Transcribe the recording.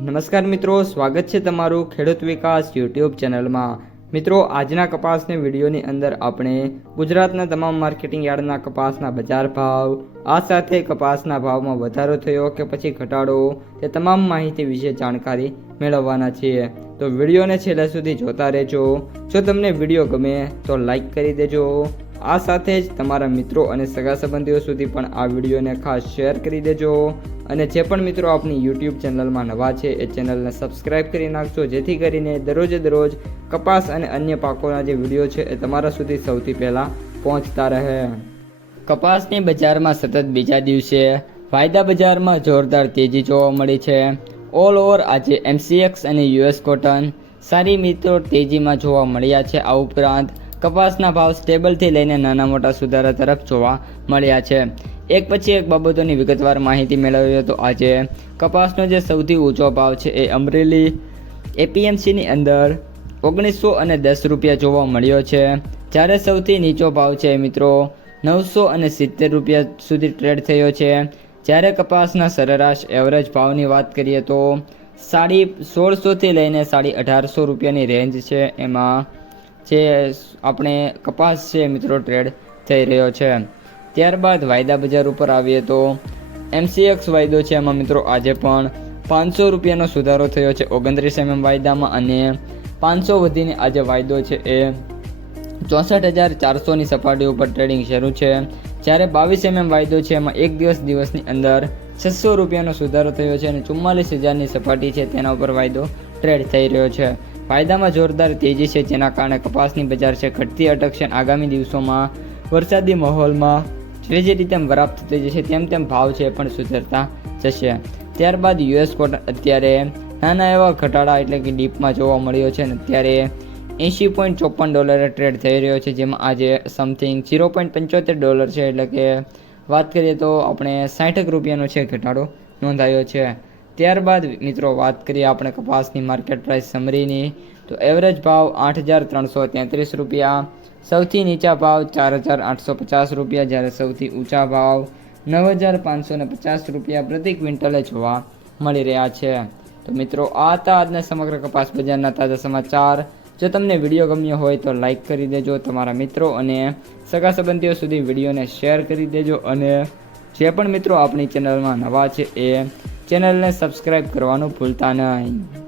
નમસ્કાર મિત્રો, સ્વાગત છે તમારું ખેડૂત વિકાસ યુટ્યુબ ચેનલમાં। મિત્રો, આજના કપાસની વિડીયોની અંદર આપણે ગુજરાતના તમામ માર્કેટિંગ યાર્ડના કપાસના બજાર ભાવ, આ સાથે કપાસના ભાવમાં વધારો થયો કે પછી ઘટાડો, તે તમામ માહિતી વિશે જાણકારી મેળવવાના છીએ। તો વિડીયોને છેલ્લે સુધી જોતા રહેજો। જો તમને વિડીયો ગમે તો લાઈક કરી દેજો। આ સાથે જ તમારા મિત્રો અને સગા સંબંધીઓ સુધી પણ આ વિડીયોને ખાસ શેર કરી દેજો। અને જે પણ મિત્રો આપણી યુટ્યુબ ચેનલમાં નવા છે એ ચેનલને સબસ્ક્રાઈબ કરી નાખજો, જેથી કરીને દરરોજ કપાસ અને અન્ય પાકોના જે વિડીયો છે એ તમારા સુધી સૌથી પહેલાં પહોંચતા રહે। કપાસની બજારમાં સતત બીજા દિવસે વાયદા બજારમાં જોરદાર તેજી જોવા મળી છે। ઓલ ઓવર આજે MCX અને US કોટન સારી મિત્રો તેજીમાં જોવા મળ્યા છે। આ ઉપરાંત કપાસના ભાવ સ્ટેબલથી લઈને નાના મોટા સુધારા તરફ જોવા મળ્યા છે। એક પછી એક બાબતોની વિગતવાર માહિતી મેળવીએ તો આજે કપાસનો જે સૌથી ઊંચો ભાવ છે એ અમરેલી APMCની અંદર 1910 રૂપિયા જોવા મળ્યો છે, જ્યારે સૌથી નીચો ભાવ છે મિત્રો 970 રૂપિયા સુધી ટ્રેડ થયો છે। જ્યારે કપાસના સરેરાશ એવરેજ ભાવની વાત કરીએ તો 1650થી લઈને 1850 રૂપિયાની રેન્જ છે, એમાં જે આપણે કપાસ છે મિત્રો ટ્રેડ થઈ રહ્યો છે। ત્યારબાદ વાયદા બજાર ઉપર આવીએ તો MCX વાયદો છે, એમાં મિત્રો આજે પણ 500 રૂપિયાનો સુધારો થયો છે 29 mm વાયદામાં, અને 500 વધીને આજે વાયદો છે એ 64,400ની સપાટી ઉપર ટ્રેડિંગ શરૂ છે। જ્યારે 22 mm વાયદો છે એમાં એક દિવસની અંદર 600 રૂપિયાનો સુધારો થયો છે અને 44,000ની સપાટી છે તેના ઉપર વાયદો ટ્રેડ થઈ રહ્યો છે। વાયદામાં જોરદાર તેજી છે, જેના કારણે કપાસની બજાર છે ઘટતી અટકશે। આગામી દિવસોમાં વરસાદી માહોલમાં જે રીતે વરાપ થતી જશે તેમ ભાવ છે પણ સુધરતા જશે। ત્યારબાદ US કોટન અત્યારે નાના એવા ઘટાડા એટલે કે ડીપમાં જોવા મળ્યો છે અને અત્યારે $80.54 ટ્રેડ થઈ રહ્યો છે, જેમાં આજે સમથિંગ $0.75 છે, એટલે કે વાત કરીએ તો આપણે 60 રૂપિયાનો છે ઘટાડો નોંધાયો છે। ત્યારબાદ મિત્રો વાત કરીએ આપણે કપાસની માર્કેટ પ્રાઇસ સમરીની, તો એવરેજ ભાવ 8,333 રૂપિયા, સૌથી નીચા ભાવ 4,850 રૂપિયા, જ્યારે સૌથી ઊંચા ભાવ 9,550 રૂપિયા પ્રતિ ક્વિન્ટલે જોવા મળી રહ્યા છે। તો મિત્રો, આ હતા આજના સમગ્ર કપાસ બજારના તાજા સમાચાર। જો તમને વિડીયો ગમ્યો હોય તો લાઈક કરી દેજો, તમારા મિત્રો અને સગા સંબંધીઓ સુધી વિડીયોને શેર કરી દેજો, અને જે પણ મિત્રો આપણી ચેનલમાં નવા છે એ ચેનલને સબસ્ક્રાઈબ કરવાનું ભૂલતા નહીં।